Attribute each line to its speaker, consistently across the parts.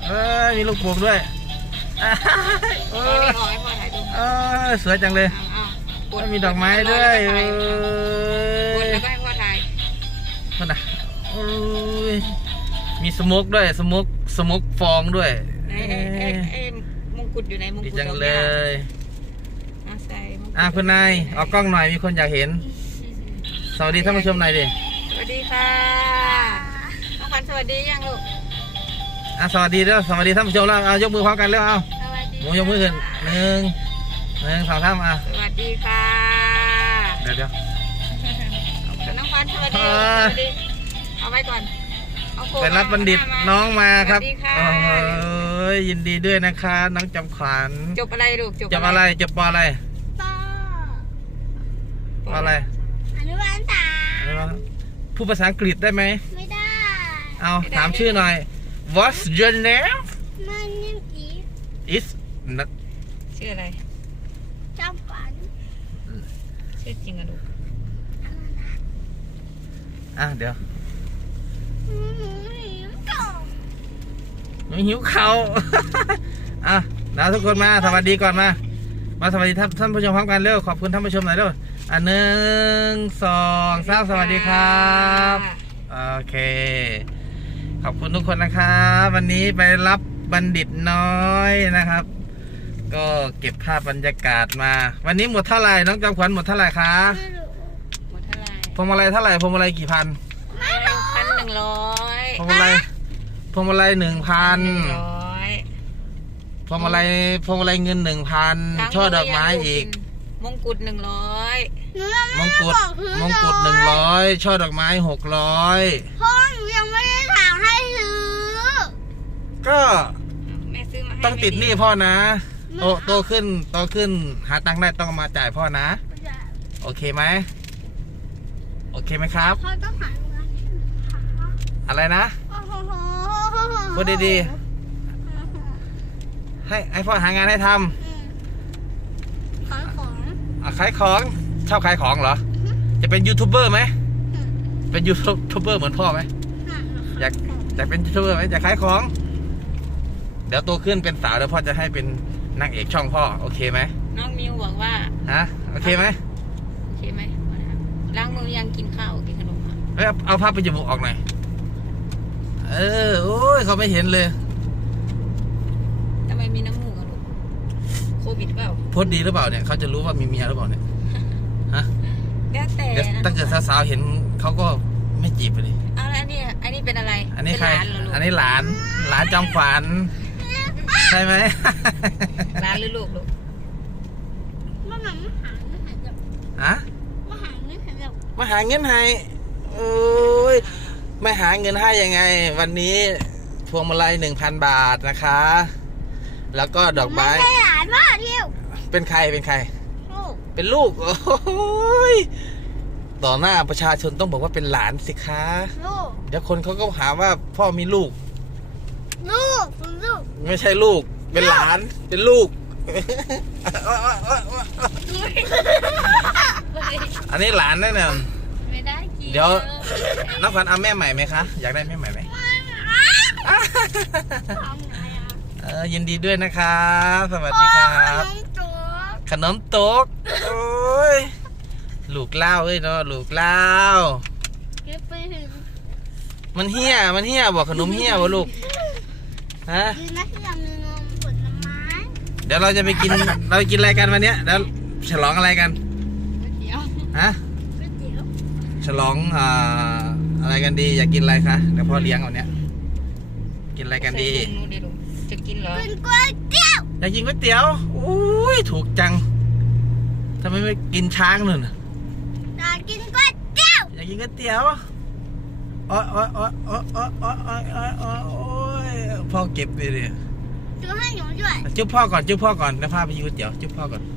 Speaker 1: มีลูกโป่งด้วยเออสวยจังเลยมีดอกไม้ด้วย
Speaker 2: แล้วก็ให้พ่อถ่าย
Speaker 1: นั่นนะมีสโมกด้วยสโมกฟองด้วย
Speaker 2: มงกุฎอยู่ไหนมงกุฎ
Speaker 1: ดีจังเลย
Speaker 2: ใส่
Speaker 1: คุณนายออกกล้องหน่อยมีคนอยากเห็นสวัสดีท่านผู้ชมหน่อยดิ
Speaker 2: สวัสดีค่ะน้องขวัญสวัสดียังลูก
Speaker 1: สวัสดีแล้วสวัสดีท่านผู้ชมแล้วยกมือพร้อมกันแล้วหมูยกมือขึ้นหนึ่งสองสาม
Speaker 2: สวัสดีค่ะ
Speaker 1: เดี๋ยว
Speaker 2: น้องขวัญสวัสดีเอาไว้ก่อน
Speaker 1: เป็นรับบัณฑิตน้องมาครับยินดีด้วยนะคะน้องจำขวัญ
Speaker 2: จบอะไรลูก
Speaker 1: จบอะไรจบป.อะไรป.อะไร
Speaker 3: อนุบาล3
Speaker 1: พูดภาษาอังกฤษได้ไหม
Speaker 3: ไม่ได้
Speaker 1: เอาถามชื่อหน่อย What's your name
Speaker 3: My name
Speaker 1: is
Speaker 2: ชื่ออะไร
Speaker 3: จำฝัน
Speaker 2: ชื่อจริงอะลูก
Speaker 1: เดี๋ยวหิวเขาเราทุกคนมาสวัสดีก่อนมาสวัสดีท่านผู้ชมพร้อมกันเร็วขอบคุณท่านผู้ชมหน่อยเร็ว1 2 3สวัสดีครับโอเคขอบคุณทุกคนนะครับวันนี้ไปรับบัณฑิตน้อยนะครับก็เก็บภาพบรรยากาศมาวันนี้หมดเท่าไหร่น้องจำขวัญหมดเท่าไหร่คะ
Speaker 2: หมดเท่าไหร่
Speaker 1: พวงมาลัยเท่าไหร่พวงมาลัยกี่พัน
Speaker 2: 1,100
Speaker 1: พวงมาลัย1,000พวงมาลัยเงิน 1,000 ช่อดอกไม้อีก
Speaker 2: มงกุฎ100
Speaker 1: มงกุฎ100ช่อดอกไม้600
Speaker 3: พ่อหนูยังไม่ได้ถามให้ซื้อ
Speaker 1: ก็
Speaker 2: แม่ซื้อมาให้
Speaker 1: ต้องติดหนี้พ่อนะโตขึ้นหาตังค์ได้ต้องมาจ่ายพ่อนะโอเคไหมครับ
Speaker 3: พ่อต้องหาเงิน
Speaker 1: อะไรนะพูดดีๆให้พ่อหางานให้ทำขายของชอบขายของเหรอจะเป็นยูทูบเบอร์ไหมเป็นยูทูบเบอร์เหมือนพ่อไหมอยากเป็นยูทูบเบอร์ไหมอยากขายของเดี๋ยวโตขึ้นเป็นสาวเดี๋ยวพ่อจะให้เป็นนางเอกช่องพ่อโอเคไหม
Speaker 2: น้องมิวบอกว่า
Speaker 1: โอเคไหม
Speaker 2: ล้างมือยังกินข้าวกินขนม
Speaker 1: เอาผ้าปิดจมูกออกหน่อยโอ้ยเขาไม่เห็นเลย
Speaker 2: ทำไมมีน้ำมูกอะลูกโควิดเปล่า
Speaker 1: โพสดีหรือเปล่าเนี่ยเขาจะรู้ว่ามีเมียหรือเปล่าเนี่ย
Speaker 2: แล้วแต่
Speaker 1: ตั้งแต่สาวๆเห็นเขาก็ไม่จีบไปเลย
Speaker 2: อันนี้เป็นอะไร
Speaker 1: อันนี้ใครอันนี้หลานจอมขวัญใช่ไหม
Speaker 2: หลานหรือลูก
Speaker 3: มาหาเงิน
Speaker 1: ให้โอ้ยไม่หาเงินให้ยังไงวันนี้พวงมาลัย 1,000 บาทนะคะแล้วก็ดอกไม้
Speaker 3: ไม่ใช่หลานพ่อทิว
Speaker 1: เป็นใคร
Speaker 3: ลูก
Speaker 1: เป็นลูกโอ้ยต่อหน้าประชาชนต้องบอกว่าเป็นหลานสิคะ
Speaker 3: ลูก
Speaker 1: เดี๋ยวคนเขาก็หาว่าพ่อมีลูกไม่ใช่ลูกเป็นหลานเป็นลูกอันนี้หลานแน่นอน
Speaker 2: ไม่ได้กิน
Speaker 1: เดี๋ยวน้องขวัญเอาแม่ใหม่ไหมคะอยากได้แม่ใหม่ไหมยินดีด้วยนะครับสวัสดีครับขนมโต๊กโอ้ยลูกเล่าเนาะลูกเล่ามันเหี้ยบอกขนมเหี้ยบ่ลูกเดี๋ยวเราจะไปกินอะไรกันวันนี้แล้วฉลองอะไรกันฉลองอะไรกันดีอยากกินอะไรคะเดี๋ยวพ่อเลี้ยงวันนี้กินอะไรกันดี
Speaker 2: จะกินเหรอ
Speaker 3: กินก๋วยเตี๋ยว
Speaker 1: อยากกินก๋วยเตี๋ยวอุ้ยถูกจังทำไมไม่กินช้างหนึ่ง
Speaker 3: อยากกินก๋วยเตี๋ยว
Speaker 1: โอ้ยพ่อเก็บไปเลย
Speaker 3: จุ๊บให้หนูด้วย
Speaker 1: จุ๊บพ่อก่อนแล้วพาไปกินก๋วยเตี๋ยวจุ๊บพ่อก่อน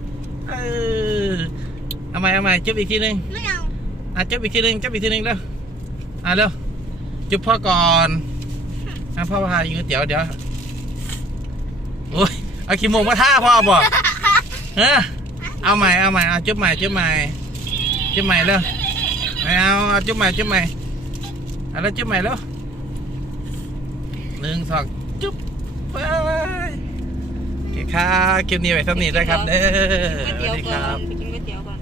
Speaker 1: เอาใหม่จุ๊บอีกทีนึง
Speaker 3: ไม่เอา
Speaker 1: จุ๊บอีกทีนึงแล้วเร็วจุ๊บพ่อก่อนพ่อพาไปกินก๋วยเตี๋ยวเดี๋ยวโอ้ยเอาขี้โมงมาท่าพ่อบอกเอาใหม่เอาจุ๊บใหม่แล้วไม่เอาจุ๊บใหม่แล้วจุ๊บใหม่แล้ว1 2จุ๊บบ๊ายบายโอเคครับคลิปนี้ไว้สำนีได้ครับเด้อ
Speaker 2: กินก๋วย
Speaker 1: ส
Speaker 2: เตี๋
Speaker 1: วั
Speaker 2: ยว
Speaker 1: สดีค
Speaker 2: ก่อ
Speaker 1: รับ
Speaker 2: นไปกินก๋วยเตี๋ยวก่อน